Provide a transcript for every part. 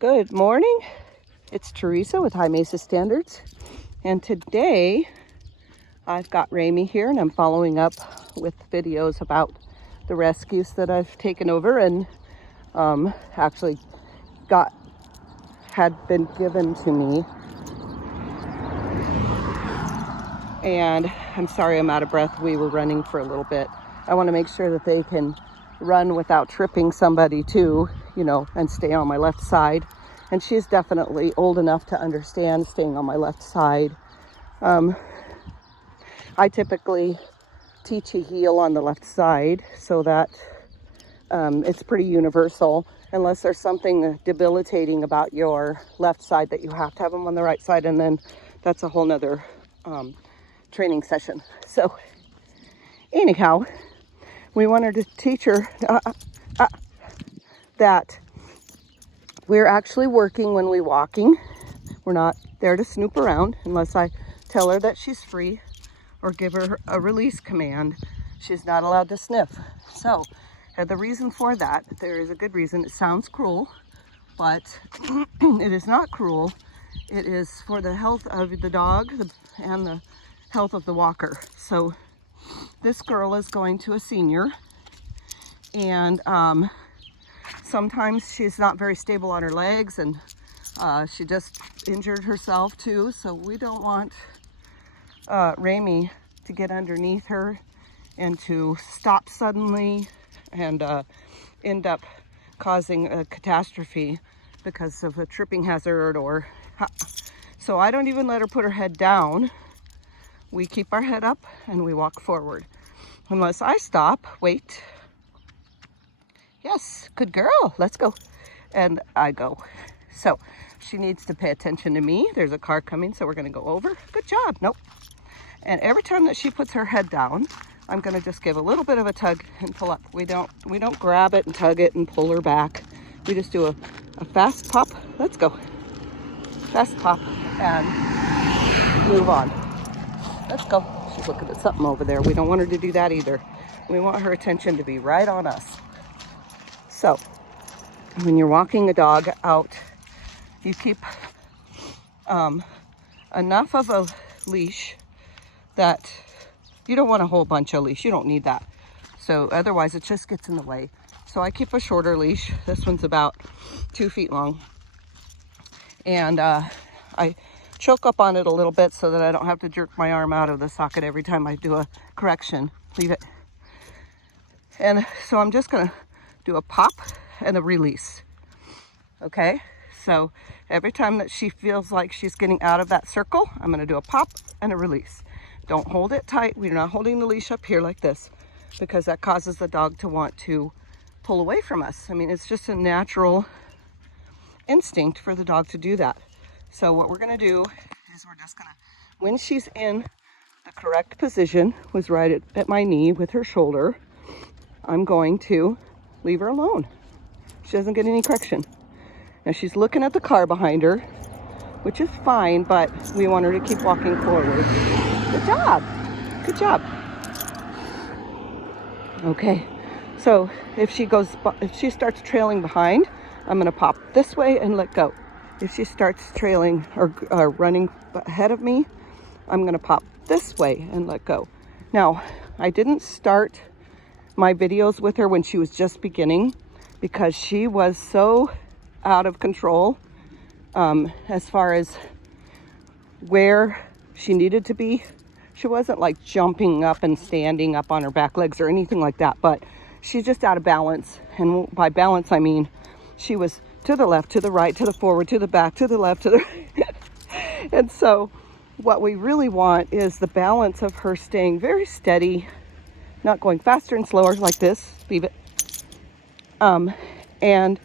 Good morning. It's Teresa with High Mesa Standards, and today I've got Rami here, and I'm following up with videos about the rescues that I've taken over and actually had been given to me. And I'm sorry I'm out of breath. We were running for a little bit. I want to make sure that they can run without tripping somebody too, and stay on my left side. And she's definitely old enough to understand staying on my left side. I typically teach a heel on the left side so that it's pretty universal, unless there's something debilitating about your left side that you have to have them on the right side, and then that's a whole nother training session. So anyhow, we wanted to teach her that we're actually working when we're walking. We're not there to snoop around unless I tell her that she's free or give her a release command. She's not allowed to sniff. So the reason for that, there is a good reason. It sounds cruel, but it is not cruel. It is for the health of the dog and the health of the walker. So this girl is going to a senior, and sometimes she's not very stable on her legs, and she just injured herself too. So we don't want Rami to get underneath her and to stop suddenly and end up causing a catastrophe because of a tripping hazard so I don't even let her put her head down. We keep our head up and we walk forward. Unless I stop, wait. Yes, good girl, let's go. And I go. So she needs to pay attention to me. There's a car coming, so we're gonna go over. Good job, nope. And every time that she puts her head down, I'm gonna just give a little bit of a tug and pull up. We don't grab it and tug it and pull her back. We just do a fast pop. Let's go. Fast pop and move on. Let's go. She's looking at something over there. We don't want her to do that either. We want her attention to be right on us. So when you're walking a dog out, you keep enough of a leash that you don't want a whole bunch of leash. You don't need that. So otherwise it just gets in the way. So I keep a shorter leash. This one's about 2 feet long. And I choke up on it a little bit so that I don't have to jerk my arm out of the socket every time I do a correction. Leave it. And so I'm just gonna do a pop and a release. Okay? So every time that she feels like she's getting out of that circle, I'm gonna do a pop and a release. Don't hold it tight. We're not holding the leash up here like this, because that causes the dog to want to pull away from us. I mean, it's just a natural instinct for the dog to do that. So what we're gonna do is we're just gonna, when she's in the correct position, was right at my knee with her shoulder, I'm going to leave her alone. She doesn't get any correction. Now she's looking at the car behind her, which is fine, but we want her to keep walking forward. Good job. Good job. Okay, so if she starts trailing behind, I'm gonna pop this way and let go. If she starts trailing or running ahead of me, I'm gonna pop this way and let go. Now, I didn't start my videos with her when she was just beginning, because she was so out of control as far as where she needed to be. She wasn't like jumping up and standing up on her back legs or anything like that, but she's just out of balance. And by balance, I mean she was to the left, to the right, to the forward, to the back, to the left, to the and so what we really want is the balance of her staying very steady, not going faster and slower like this. Leave it. And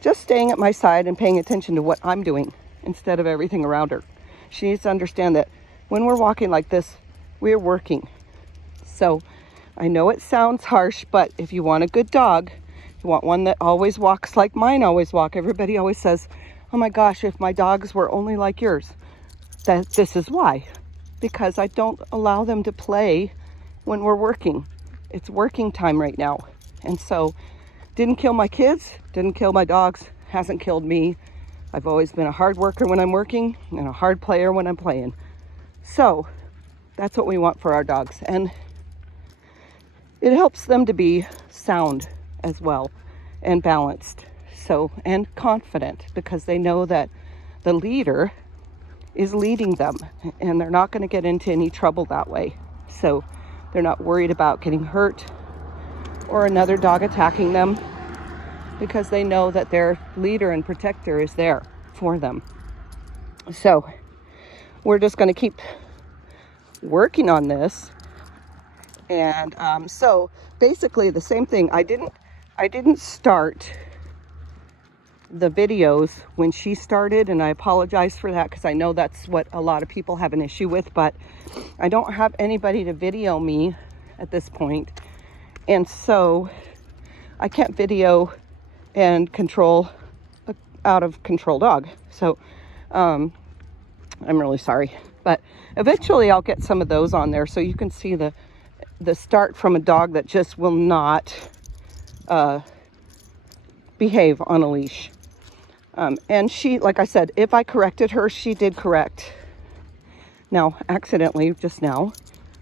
just staying at my side and paying attention to what I'm doing instead of everything around her. She needs to understand that when we're walking like this, we're working. So I know it sounds harsh, but if you want a good dog, you want one that always walks like mine always walk. Everybody always says, oh my gosh, if my dogs were only like yours. This is why. Because I don't allow them to play when we're working. It's working time right now. And so, didn't kill my kids, didn't kill my dogs, hasn't killed me. I've always been a hard worker when I'm working and a hard player when I'm playing. So that's what we want for our dogs. And it helps them to be sound as well and balanced. So, and confident, because they know that the leader is leading them and they're not going to get into any trouble that way. So they're not worried about getting hurt or another dog attacking them, because they know that their leader and protector is there for them. So we're just going to keep working on this. And so basically the same thing. I didn't start the videos when she started, and I apologize for that, because I know that's what a lot of people have an issue with, but I don't have anybody to video me at this point, and so I can't video and control a out of control dog. So I'm really sorry, but eventually I'll get some of those on there so you can see the start from a dog that just will not behave on a leash. And she, like I said, if I corrected her, she did correct. Now, accidentally, just now,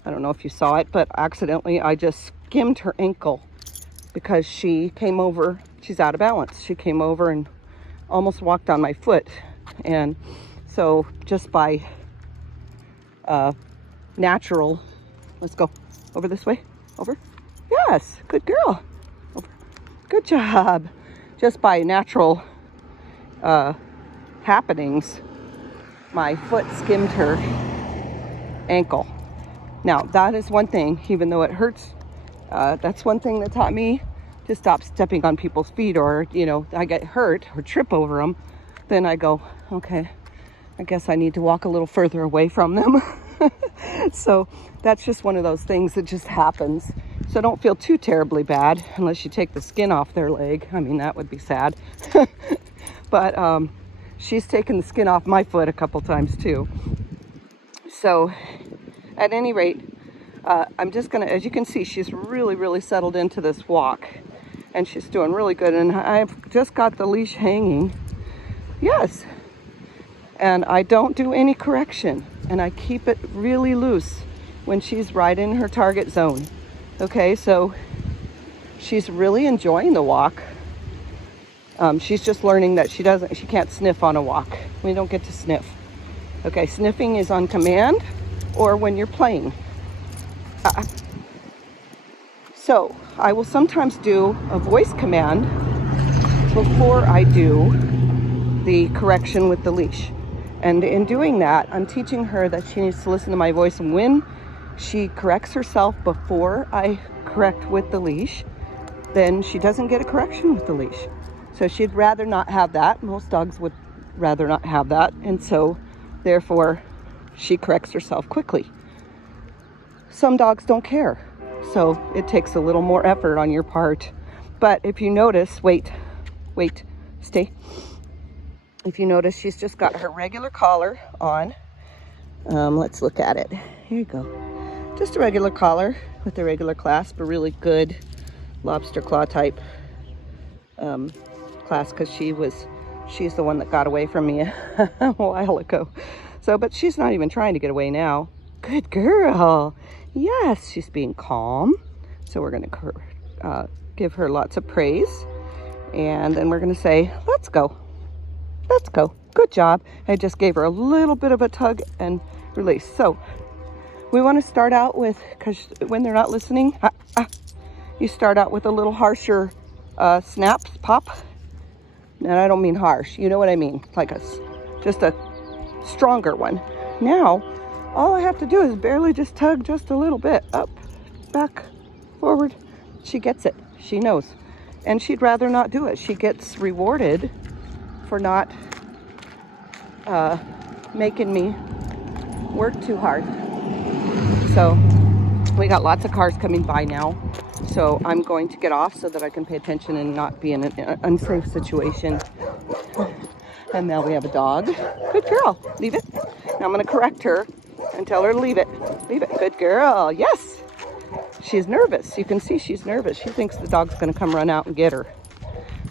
I don't know if you saw it, but accidentally I just skimmed her ankle because she came over, she's out of balance. She came over and almost walked on my foot. And so just by natural, let's go over this way, over. Yes, good girl. Over. Good job. Just by natural happenings, my foot skimmed her ankle. Now, that is one thing, even though it hurts, that's one thing that taught me to stop stepping on people's feet, or, you know, I get hurt or trip over them, then I go, okay, I guess I need to walk a little further away from them. So that's just one of those things that just happens. So don't feel too terribly bad unless you take the skin off their leg. I mean, that would be sad. But she's taken the skin off my foot a couple times too. So at any rate, I'm just gonna, as you can see, she's really settled into this walk, and she's doing really good. And I've just got the leash hanging. Yes. And I don't do any correction, and I keep it really loose when she's right in her target zone. Okay, so she's really enjoying the walk. She's just learning that she can't sniff on a walk. We don't get to sniff. Okay, sniffing is on command or when you're playing. So I will sometimes do a voice command before I do the correction with the leash. And in doing that, I'm teaching her that she needs to listen to my voice. And when she corrects herself before I correct with the leash, then she doesn't get a correction with the leash. So she'd rather not have that. Most dogs would rather not have that. And so therefore she corrects herself quickly. Some dogs don't care. So it takes a little more effort on your part. But if you notice, wait, stay. If you notice, she's just got her regular collar on. Let's look at it. Here you go. Just a regular collar with a regular clasp, a really good lobster claw type clasp, because she's the one that got away from me a while ago. So, but she's not even trying to get away now. Good girl. Yes, she's being calm. So we're going to give her lots of praise. And then we're going to say, let's go. Let's go. Good job. I just gave her a little bit of a tug and release. So we want to start out with, because when they're not listening, you start out with a little harsher snaps, pop. And I don't mean harsh. You know what I mean? Like just a stronger one. Now, all I have to do is barely just tug just a little bit. Up, back, forward. She gets it. She knows. And she'd rather not do it. She gets rewarded for not making me work too hard. So we got lots of cars coming by now. So I'm going to get off so that I can pay attention and not be in an unsafe situation. And now we have a dog. Good girl. Leave it. Now I'm going to correct her and tell her to leave it. Leave it. Good girl. Yes. She's nervous. You can see she's nervous. She thinks the dog's going to come run out and get her.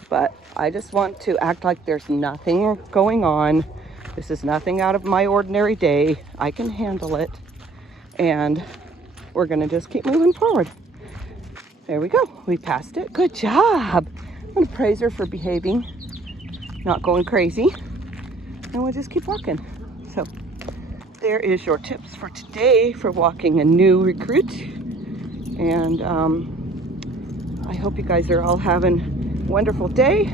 But I just want to act like there's nothing going on. This is nothing out of my ordinary day. I can handle it. And we're gonna just keep moving forward. There we go, we passed it. Good job. I'm gonna praise her for behaving, not going crazy. And we'll just keep walking. So there is your tips for today for walking a new recruit. And I hope you guys are all having a wonderful day.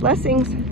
Blessings.